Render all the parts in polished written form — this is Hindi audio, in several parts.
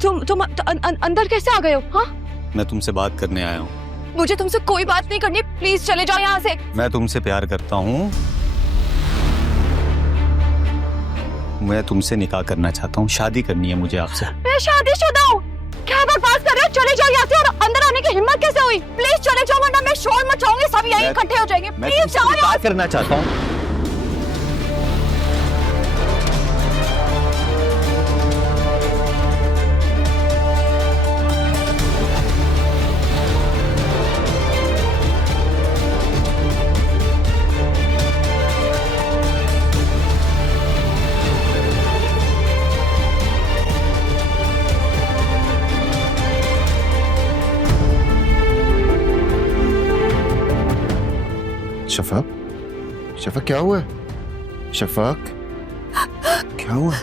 तुम अंदर कैसे आ गए हो? हाँ, मैं तुमसे बात करने आया हूँ। मुझे तुमसे कोई बात नहीं करनी, प्लीज चले जाओ यहाँ से। मैं तुमसे प्यार करता हूँ, मैं तुमसे निकाह करना चाहता हूँ, शादी करनी है मुझे आपसे। मैं शादीशुदा हूँ। क्या बकवास कर रहे हो? चले जाओ यहाँ से। और अंदर आने की हिम्मत कैसे हुई? प्लीज चले जाओ वरना मैं शोर मचाऊंगी, सब यहीं इकट्ठे हो जाएंगे। प्लीज जाओ यहाँ से। करना चाहता हूँ। शफक, शफक क्या हुआ? शफक क्या हुआ?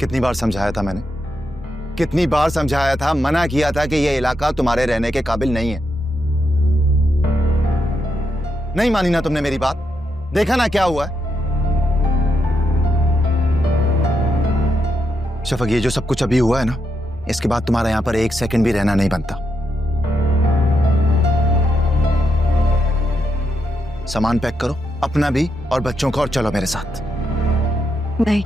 कितनी बार समझाया था मैंने, कितनी बार समझाया था, मना किया था कि यह इलाका तुम्हारे रहने के काबिल नहीं है। नहीं मानी ना तुमने मेरी बात। देखा ना क्या हुआ है। शफक, ये जो सब कुछ अभी हुआ है ना, इसके बाद तुम्हारा यहां पर एक सेकंड भी रहना नहीं बनता। सामान पैक करो, अपना भी और बच्चों का, और चलो मेरे साथ। नहीं,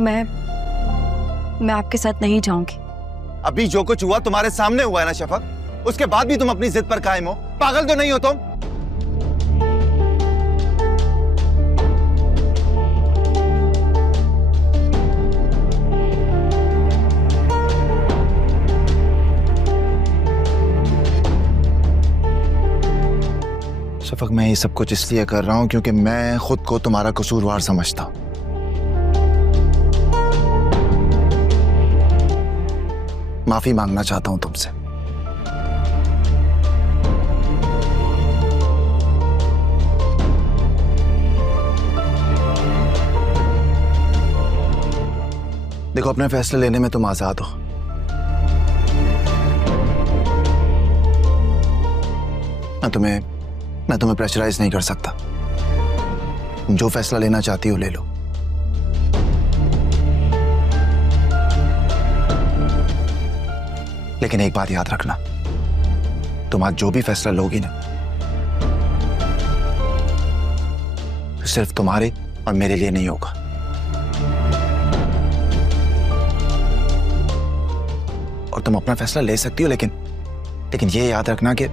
मैं आपके साथ नहीं जाऊंगी। अभी जो कुछ हुआ तुम्हारे सामने हुआ है ना शफक, उसके बाद भी तुम अपनी जिद पर कायम हो। पागल तो नहीं हो तुम? शफक, मैं ये सब कुछ इसलिए कर रहा हूं क्योंकि मैं खुद को तुम्हारा कसूरवार समझता हूं। माफी मांगना चाहता हूं तुमसे। देखो, अपने फैसले लेने में तुम आजाद हो। मैं तुम्हें प्रेशराइज नहीं कर सकता। जो फैसला लेना चाहती हो ले लो। लेकिन एक बात याद रखना, तुम आज जो भी फैसला लोगी ना, सिर्फ तुम्हारे और मेरे लिए नहीं होगा। और तुम अपना फैसला ले सकती हो, लेकिन ये याद रखना कि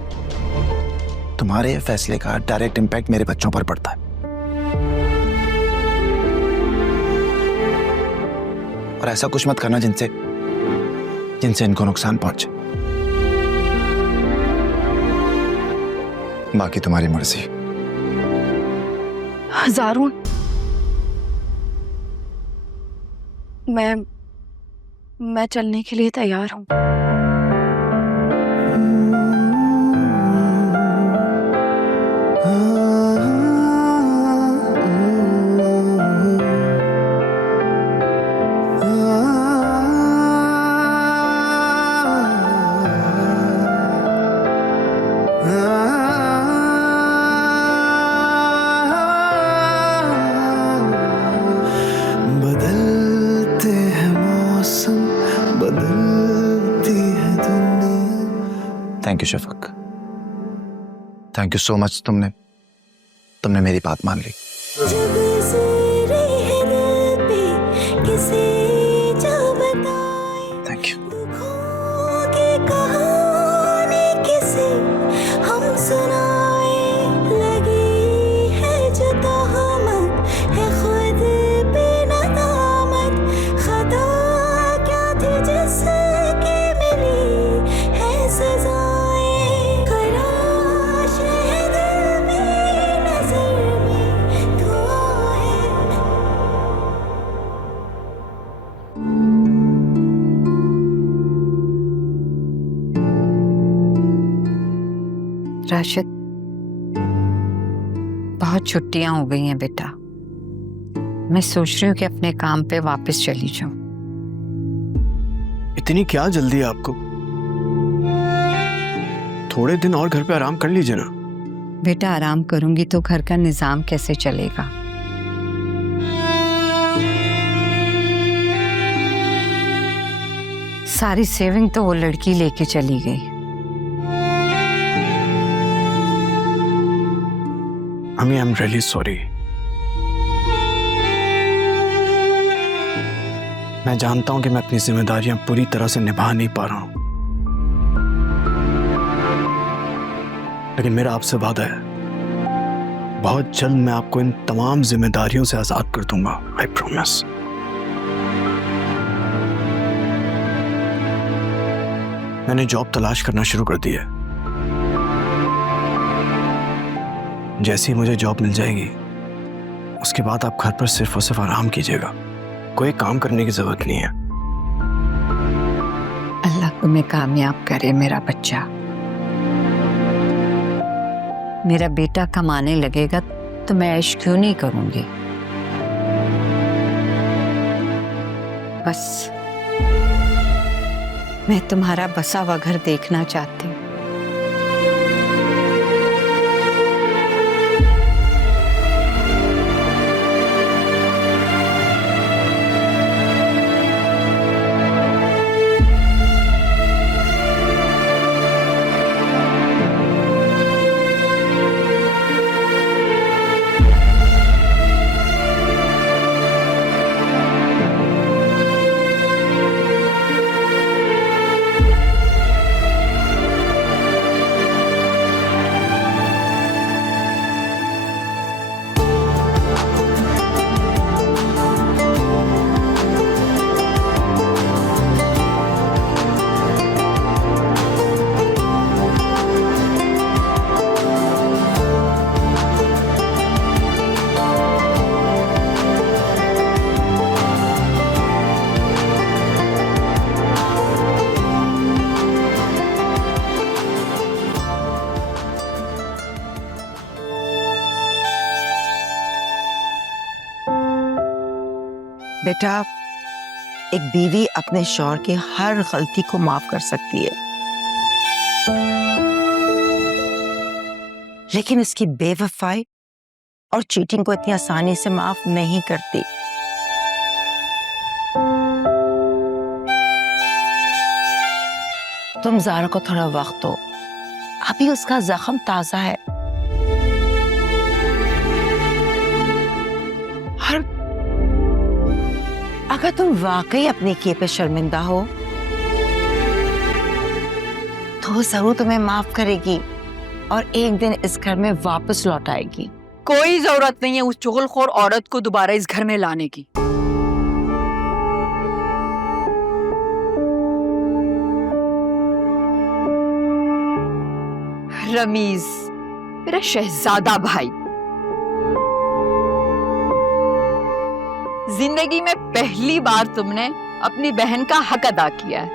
तुम्हारे फैसले का डायरेक्ट इंपैक्ट मेरे बच्चों पर पड़ता है। और ऐसा कुछ मत करना जिनसे इनको नुकसान पहुंचे। बाकी तुम्हारी मर्जी। ज़ारून, मैं चलने के लिए तैयार हूं। हाँ। Thank you Shafaq, thank you so much. तुमने मेरी बात मान ली। Thank you. राशिद, बहुत छुट्टियां हो गई हैं बेटा। मैं सोच रही हूँ कि अपने काम पे वापस चली जाऊं। इतनी क्या जल्दी है आपको? थोड़े दिन और घर पे आराम कर लीजिए ना। बेटा आराम करूंगी तो घर का निजाम कैसे चलेगा? सारी सेविंग तो वो लड़की लेके चली गई। Mummy, I am really sorry. मैं जानता हूं कि मैं अपनी जिम्मेदारियां पूरी तरह से निभा नहीं पा रहा हूं, लेकिन मेरा आपसे वादा है, बहुत जल्द मैं आपको इन तमाम जिम्मेदारियों से आजाद कर दूंगा। I promise. मैंने जॉब तलाश करना शुरू कर दी है। जैसे ही मुझे जॉब मिल जाएगी, उसके बाद आप घर पर सिर्फ और सिर्फ आराम कीजिएगा, कोई काम करने की जरूरत नहीं है। अल्लाह तुम्हें कामयाब करे मेरा बच्चा। मेरा बेटा कमाने लगेगा तो मैं ऐश क्यों नहीं करूंगी? बस मैं तुम्हारा बसा हुआ घर देखना चाहती हूँ। बेटा, एक बीवी अपने शौहर की हर गलती को माफ कर सकती है, लेकिन इसकी बेवफाई और चीटिंग को इतनी आसानी से माफ नहीं करती। तुम ज़ारा को थोड़ा वक्त दो, अभी उसका जख्म ताजा है। और अगर तुम वाकई अपने किए पे शर्मिंदा हो तो वो जरूर तुम्हें माफ करेगी और एक दिन इस घर में वापस लौट आएगी। कोई जरूरत नहीं है उस चुगलखोर औरत को दोबारा इस घर में लाने की। रमीज, मेरा शहजादा भाई, जिंदगी में पहली बार तुमने अपनी बहन का हक अदा किया है।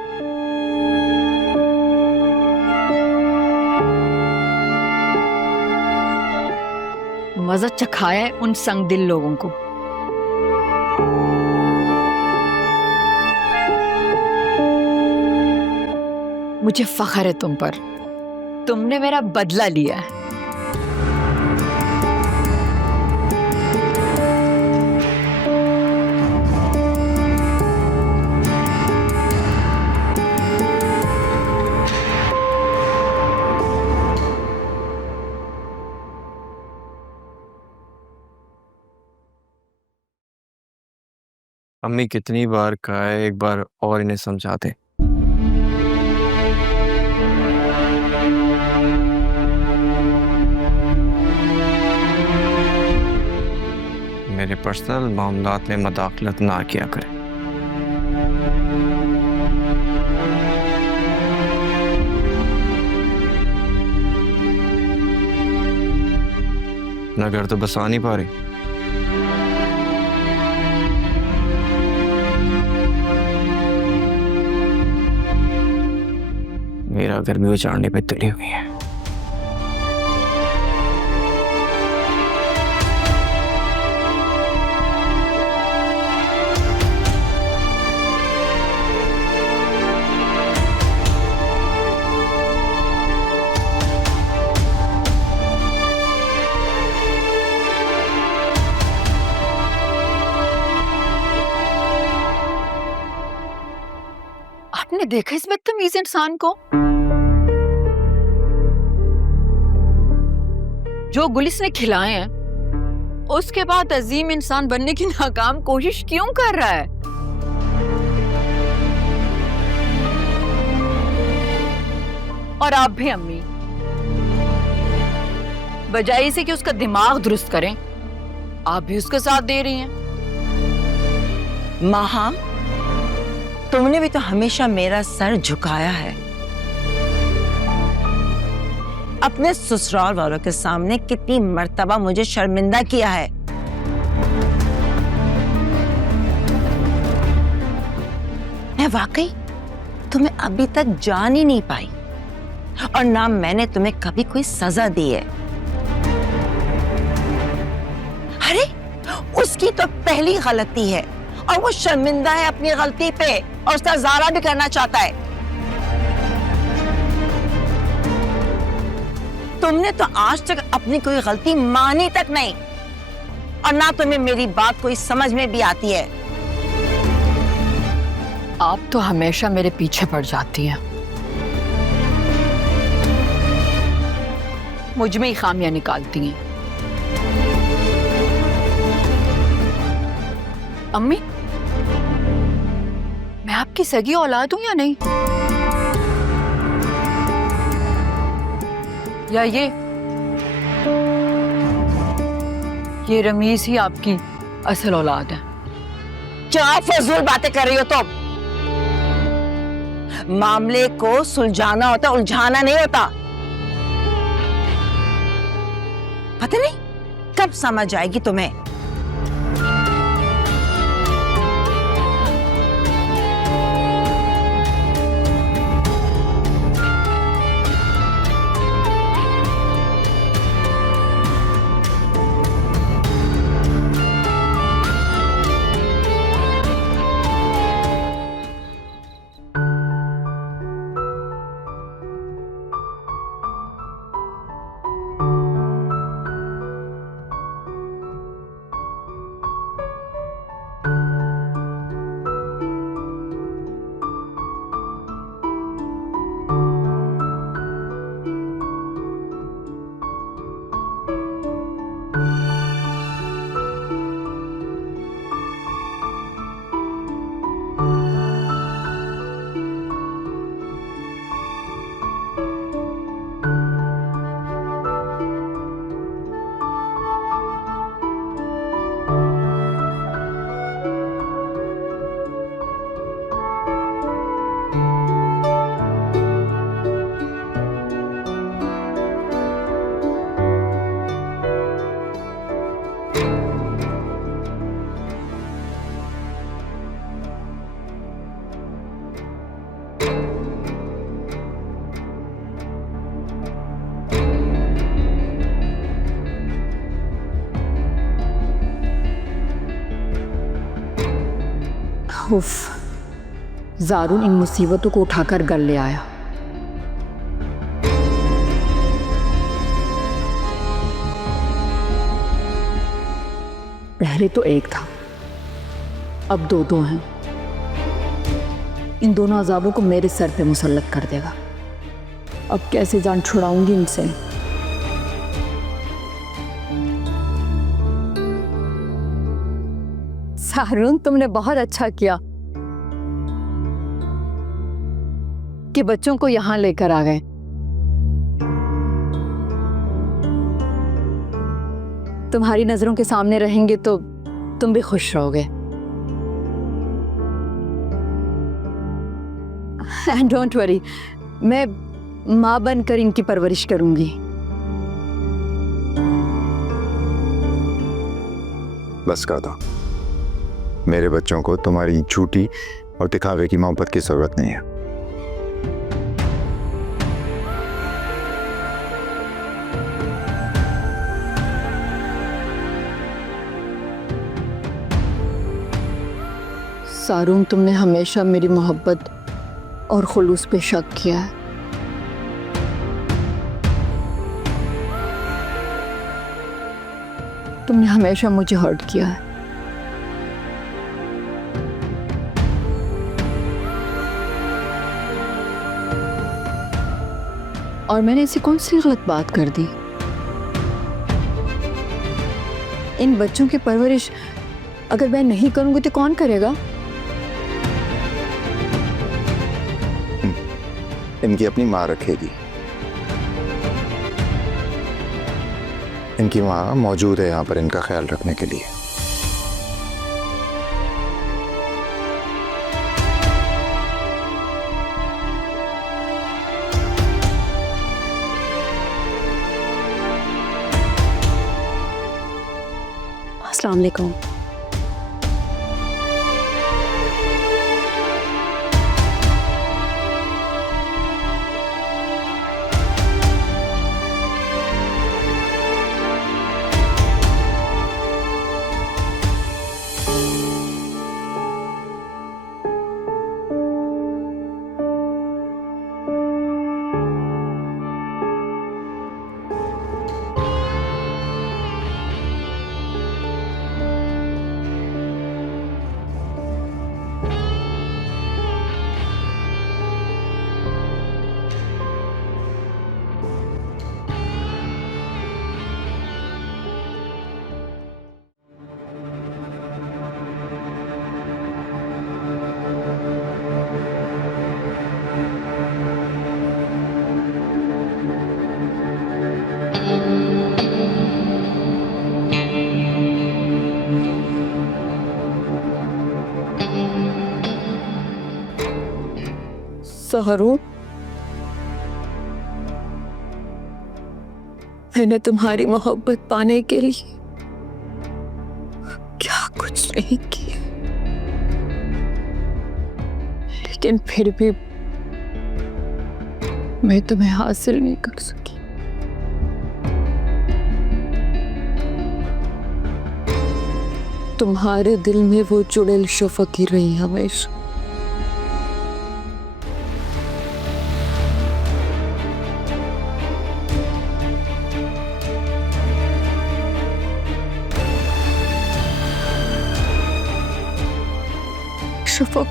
मजा चखाया है उन संगदिल लोगों को। मुझे फख्र है तुम पर, तुमने मेरा बदला लिया है। अम्मी कितनी बार कहा है, एक बार और इन्हें समझा दे। मेरे पर्सनल मामलात में मदाखलत ना किया करे। नगर तो बसा नहीं पा रही। मेरा घर भी उजाड़ने पे तुली हुई है। आपने देखा इस बदतमीज इंसान को? जो गुल इसने खिलाए हैं, उसके बाद अजीम इंसान बनने की नाकाम कोशिश क्यों कर रहा है? और आप भी अम्मी, बजाय इसे कि उसका दिमाग दुरुस्त करें, आप भी उसका साथ दे रही हैं। माँ, तुमने भी तो हमेशा मेरा सर झुकाया है। अपने ससुराल वालों के सामने कितनी मर्तबा मुझे शर्मिंदा किया है। मैं वाकई तुम्हें अभी तक जान ही नहीं पाई, और ना मैंने तुम्हें कभी कोई सजा दी है। अरे उसकी तो पहली गलती है, और वो शर्मिंदा है अपनी गलती पे, और उसका इज़ारा भी करना चाहता है। तुमने तो आज तक अपनी कोई गलती मानी तक नहीं, और ना तुम्हें मेरी बात कोई समझ में भी आती है। आप तो हमेशा मेरे पीछे पड़ जाती हैं, मुझ में ही खामियां निकालती हैं। अम्मी, मैं आपकी सगी औलाद हूं या नहीं? या ये रमीज ही आपकी असल औलाद है? क्या फजूल बातें कर रही हो तुम? मामले को सुलझाना होता, उलझाना नहीं होता। पता नहीं कब समझ आएगी तुम्हें। उफ, ज़ारून इन मुसीबतों को उठाकर घर ले आया। पहले तो एक था, अब दो हैं। इन दोनों अजाबों को मेरे सर पे मुसल्लत कर देगा। अब कैसे जान छुड़ाऊंगी इनसे। जारून तुमने बहुत अच्छा किया कि बच्चों को यहाँ लेकर आ गए। तुम्हारी नजरों के सामने रहेंगे तो तुम भी खुश रहोगे। एंड डोंट वरी, मैं माँ बनकर इनकी परवरिश करूंगी। बस कर दो, मेरे बच्चों को तुम्हारी झूठी और दिखावे की मोहब्बत की जरूरत नहीं है। सारून, तुमने हमेशा मेरी मोहब्बत और खुलूस पे शक किया है। तुमने हमेशा मुझे हर्ट किया है। और मैंने ऐसी कौन सी गलत बात कर दी? इन बच्चों की परवरिश अगर मैं नहीं करूंगी तो कौन करेगा? इनकी अपनी माँ रखेगी। इनकी माँ मौजूद है यहाँ पर इनका ख्याल रखने के लिए। अस्सलाम वालेकुम। सहरू, मैंने तुम्हारी मोहब्बत पाने के लिए क्या कुछ नहीं किया, लेकिन फिर भी मैं तुम्हें हासिल नहीं कर सकी। तुम्हारे दिल में वो चुड़ैल शफक ही रही हमेशा। शफक,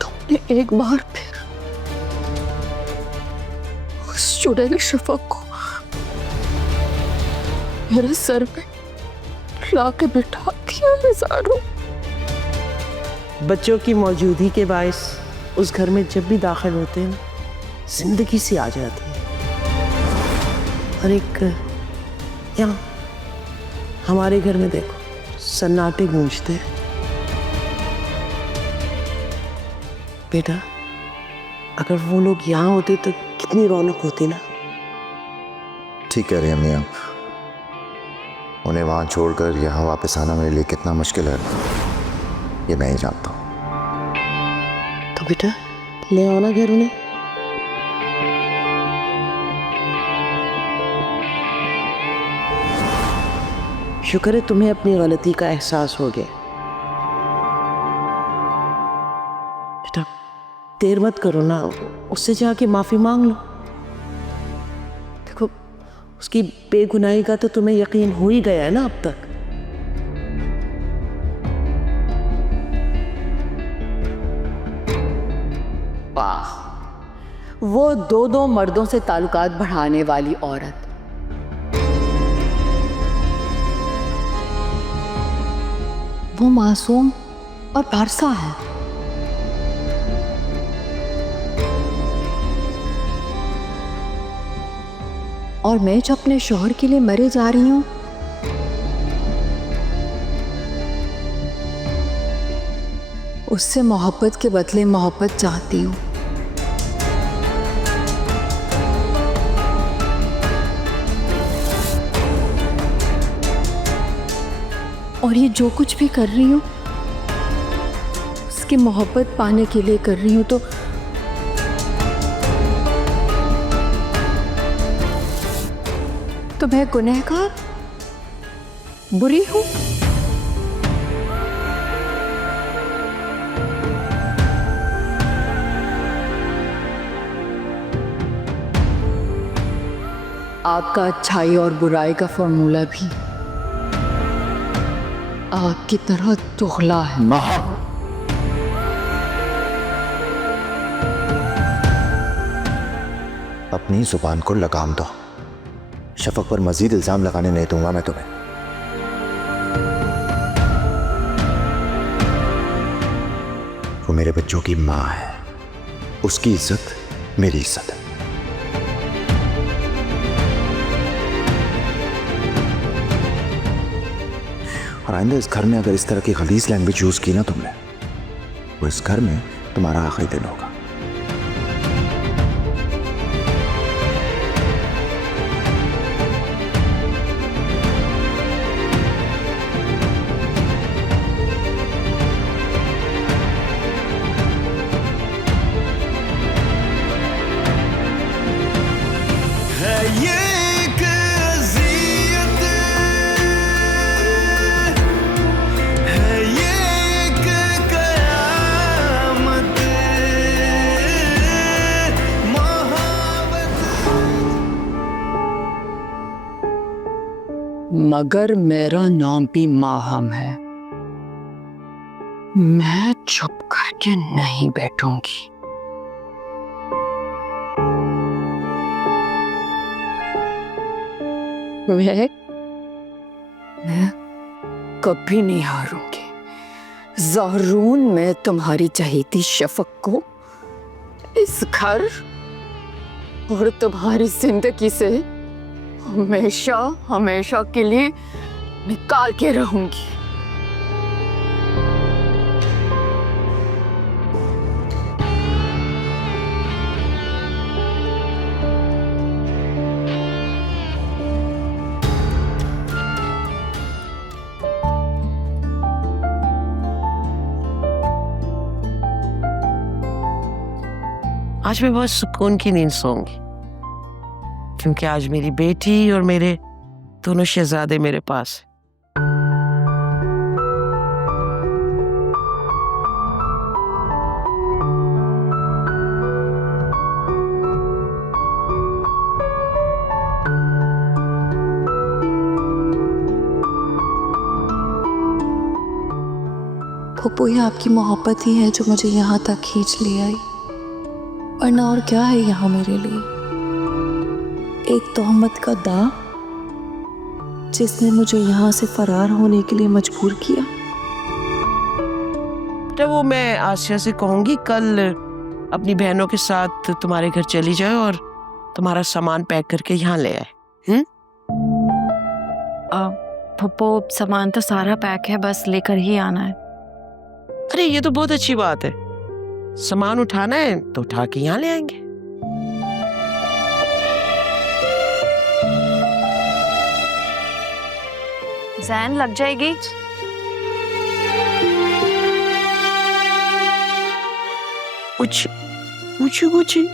तुमने एक बार फिर उस चुड़ैल शफक को मेरे सर पे लाके बिठा दिया है ज़ारू। बच्चों की मौजूदगी के बायस उस घर में जब भी दाखिल होते हैं जिंदगी सी आ जाती है। और एक यहाँ हमारे घर में देखो सन्नाटे गूंजते हैं। बेटा, अगर वो लोग यहाँ होते तो कितनी रौनक होती ना। ठीक कह रही हैं अम्मी आप, उन्हें वहां छोड़कर यहाँ वापस आना मेरे लिए कितना मुश्किल है ये मैं ही जानता हूँ। तो बेटा ले आओ ना घर उन्हें। शुक्र है तुम्हें अपनी गलती का एहसास हो गया। बेटा देर मत करो ना, उससे जाके माफी मांग लो। देखो उसकी बेगुनाही का तो तुम्हें यकीन हो ही गया है ना अब तक। वाह, वो दो दो मर्दों से ताल्लुकात बढ़ाने वाली औरत। वो मासूम और पारसा है। और मैं जो अपने शौहर के लिए मरे जा रही हूं, उससे मोहब्बत के बदले मोहब्बत चाहती हूं। और ये जो कुछ भी कर रही हूं उसकी मोहब्बत पाने के लिए कर रही हूं। तो मैं गुनहगार, बुरी हूं? आपका अच्छाई और बुराई का फॉर्मूला भी आपकी तरह दोगला है। अपनी जुबान को लगाम दो। शफक पर मजीद इल्जाम लगाने नहीं दूंगा मैं तुम्हें। वो मेरे बच्चों की माँ है, उसकी इज्जत मेरी इज्जत है। और आइंदा इस घर में अगर इस तरह की गलीज लैंग्वेज यूज की ना तुमने, वो इस घर में तुम्हारा आखिरी दिन होगा। मगर मेरा नाम भी माहम है। मैं चुप करके नहीं बैठूंगी। मैं कभी नहीं हारूंगी। ज़ारून, मैं तुम्हारी चहेती शफक को इस घर और तुम्हारी जिंदगी से हमेशा हमेशा के लिए निकाल के रहूंगी। आज मैं बहुत सुकून की नींद सोऊंगी, क्योंकि आज मेरी बेटी और मेरे दोनों शहजादे मेरे पास हैं। फूफू, ये आपकी मोहब्बत ही है जो मुझे यहाँ तक खींच ले आई, वरना और क्या है यहाँ मेरे लिए? एक तोहमत का दाग जिसने मुझे यहाँ से फरार होने के लिए मजबूर किया। तो वो मैं आसिया से कहूंगी कल अपनी बहनों के साथ तुम्हारे घर चली जाए और तुम्हारा सामान पैक करके यहाँ ले आए। पप्पो, सामान तो सारा पैक है, बस लेकर ही आना है। अरे ये तो बहुत अच्छी बात है। सामान उठाना है तो उठा के यहाँ ले आएंगे। जैन लग जाएगी। ऊंची ऊंची ऊंची।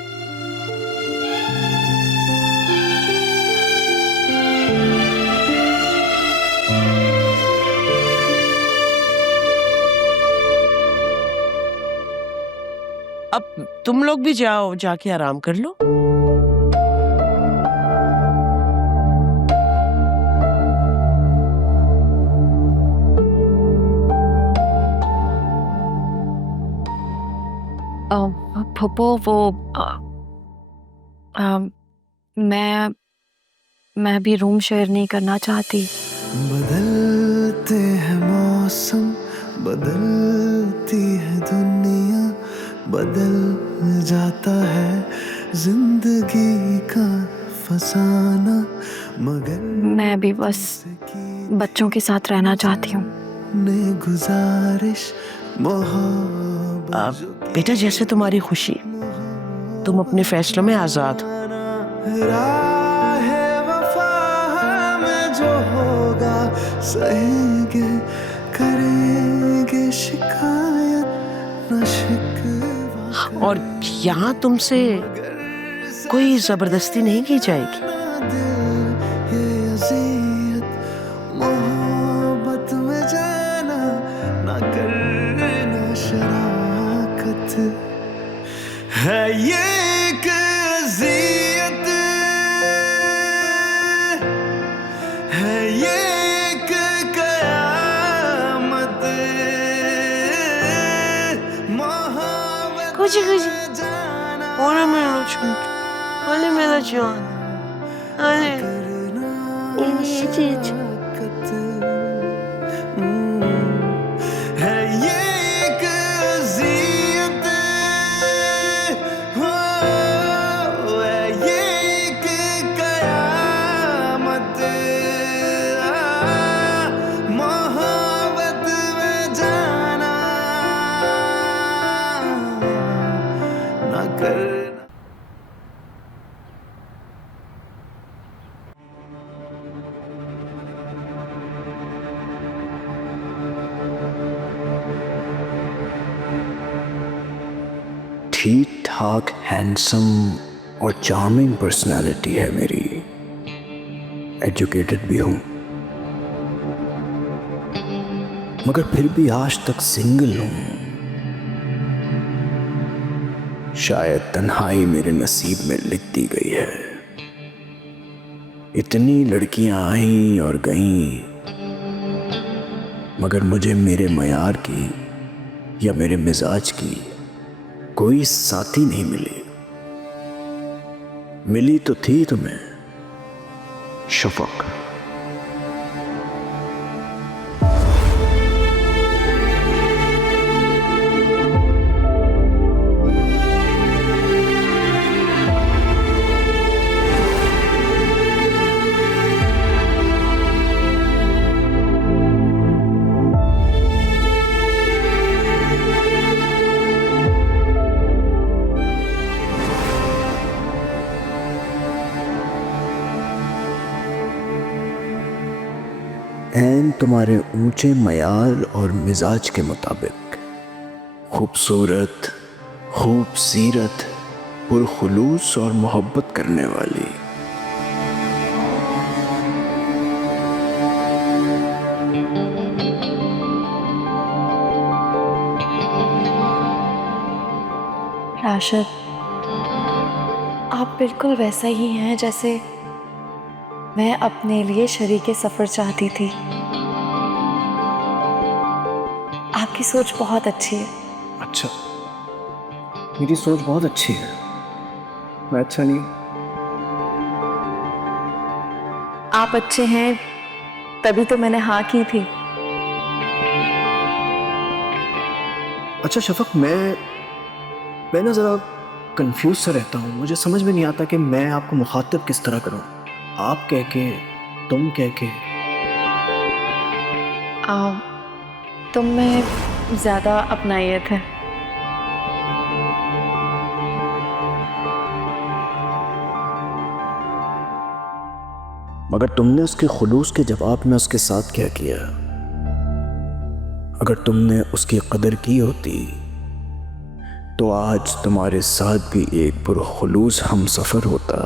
अब तुम लोग भी जाओ, जाके आराम कर लो। फूफो वो मैं भी रूम शेयर नहीं करना चाहती। बदलते हैं मौसम, बदलती है दुनिया, बदल जाता है जिंदगी का फसाना, मगर मैं भी बस बच्चों के साथ रहना चाहती हूँ। ने गुजारिश मोहब्बत बेटा जैसे तुम्हारी खुशी, तुम अपने फैसलों में आजाद हो। राहे वफा में जो होगा सहेंगे, करेंगे शिकायत न शिकवा, और यहाँ तुमसे कोई जबरदस्ती नहीं की जाएगी। ये अज़ियत मोहब्बत में जाना, ना करना शराकत है ये एक अज़ियत, है ये एक कयामत, मोहब्बत कुछ में जाना, और मेरा छोटू, अरे मेरा जान, अरे ये चीज है ये एक अज़ियत, हो है ये एक कयामत, मोहब्बत में जाना ना करना। ठीक ठाक हैंडसम और चार्मिंग पर्सनालिटी है मेरी, एजुकेटेड भी हूं, मगर फिर भी आज तक सिंगल हूं। शायद तन्हाई मेरे नसीब में लिख दी गई है। इतनी लड़कियां आईं और गईं, मगर मुझे मेरे मयार की या मेरे मिजाज की कोई साथी नहीं मिली। मिली तो थी तुम्हें, शफक। ऐन तुम्हारे ऊंचे मयाल और मिजाज के मुताबिक खूबसूरत, खूबसीरत, पुरखुलूस और मोहब्बत करने वाली। राशिद, आप बिल्कुल वैसा ही हैं जैसे मैं अपने लिए शरीके सफ़र चाहती थी। आपकी सोच बहुत अच्छी है। अच्छा, मेरी सोच बहुत अच्छी है, मैं अच्छा नहीं? आप अच्छे हैं तभी तो मैंने हाँ की थी। अच्छा शफक, मैं ना ज़रा कंफ्यूज सा रहता हूँ। मुझे समझ में नहीं आता कि मैं आपको मुखातिब किस तरह करूँ, आप कह के, तुम कह के। तुम में ज़्यादा अपनायत है। मगर तुमने उसके खुलूस के जवाब में उसके साथ क्या किया? अगर तुमने उसकी कदर की होती तो आज तुम्हारे साथ भी एक पुरखुलूस हमसफर होता।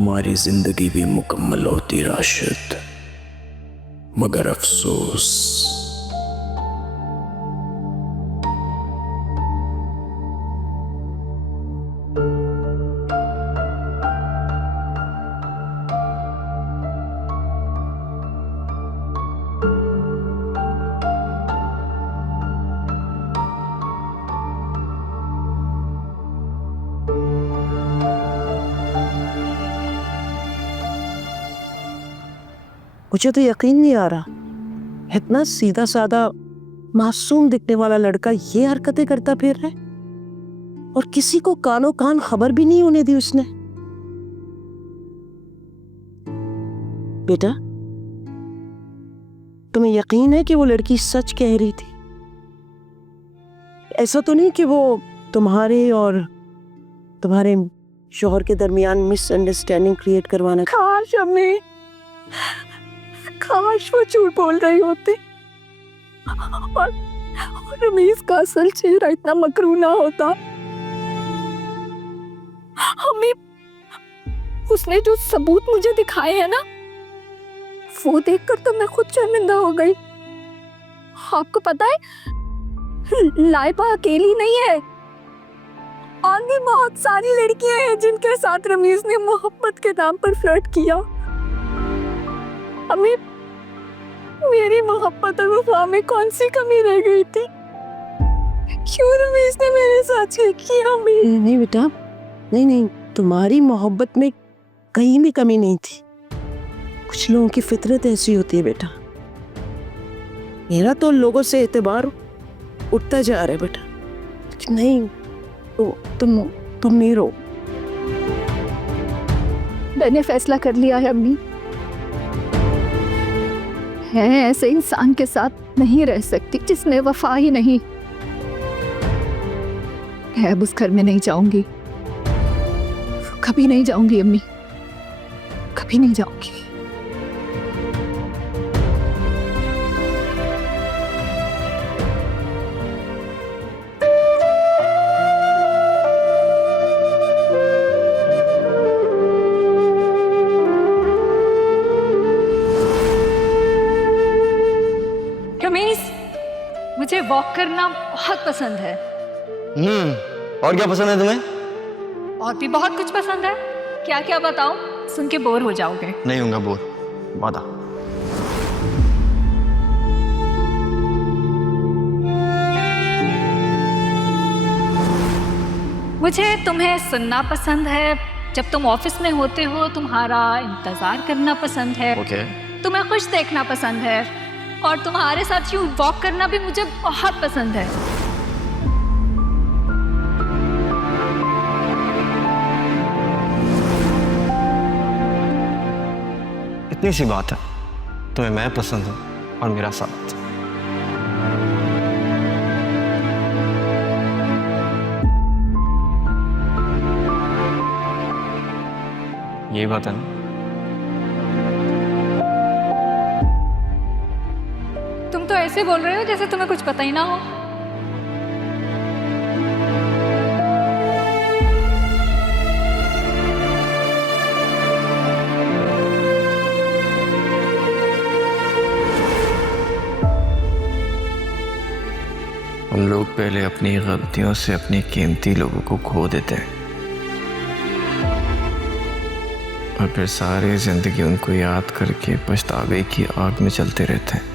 तुम्हारी जिंदगी भी मुकम्मल होती राशिद, मगर अफसोस मुझे तो यकीन नहीं आ रहा, इतना सीधा साधा मासूम दिखने वाला लड़का ये हरकतें करता फिर रहा है, और किसी को कानो कान खबर भी नहीं होने दी उसने। बेटा, तुम्हें यकीन है कि वो लड़की सच कह रही थी? ऐसा तो नहीं कि वो तुम्हारे और तुम्हारे शौहर के दरमियान मिसअंडरस्टैंडिंग क्रिएट करवाना? काश अम्मी, काश वो झूठ बोल रही होती और रमीज का असल चेहरा इतना मकरू ना होता। अम्मी, उसने जो सबूत मुझे दिखाए हैं ना, वो देखकर तो मैं खुद शर्मिंदा हो गई। आपको पता है, लाइबा अकेली नहीं है, और भी बहुत सारी लड़कियां हैं जिनके साथ रमीज ने मोहब्बत के नाम पर फ्लर्ट किया। अम्मी, मेरी मोहब्बत और वफा में कौन सी कमी रह गई थी? क्यों रमीज ने मेरे साथ ये किया? अम्मी नहीं बेटा, नहीं, तुम्हारी मोहब्बत में कहीं भी कमी नहीं थी। कुछ लोगों की फितरत ऐसी होती है बेटा। मेरा तो लोगों से एतबार उठता जा रहा है बेटा। नहीं, तुम नहीं रो। मैंने फैसला कर लिया है अम्मी, मैं ऐसे इंसान के साथ नहीं रह सकती जिसमें वफा ही नहीं। मैं अब उस घर में नहीं जाऊंगी, कभी नहीं जाऊंगी अम्मी, कभी नहीं जाऊंगी। रमीज, मुझे वॉक करना बहुत पसंद है। और क्या पसंद है तुम्हें? और भी बहुत कुछ पसंद है। क्या क्या बताऊं? सुन के बोर हो जाओगे। नहीं होगा बोर, वादा। मुझे तुम्हें सुनना पसंद है। जब तुम ऑफिस में होते हो तुम्हारा इंतजार करना पसंद है। ओके। तुम्हें खुश देखना पसंद है, और तुम्हारे साथ यूं वॉक करना भी मुझे बहुत पसंद है। इतनी सी बात है, तुम्हें मैं पसंद हूँ और मेरा साथ। यही बात है ना? तुम तो ऐसे बोल रहे हो जैसे तुम्हें कुछ पता ही ना हो। हम लोग पहले अपनी गलतियों से अपने कीमती लोगों को खो देते हैं, और फिर सारी जिंदगी उनको याद करके पछतावे की आग में चलते रहते हैं।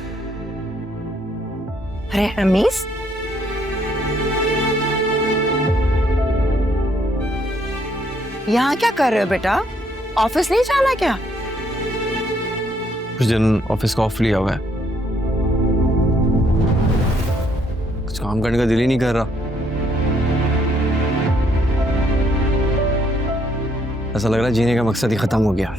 अरे रमीज, यहाँ क्या कर रहे हो बेटा? ऑफिस नहीं जाना क्या? कुछ दिन ऑफिस का ऑफ लिया हुआ है, कुछ काम करने का दिल ही नहीं कर रहा। ऐसा लग रहा है जीने का मकसद ही खत्म हो गया।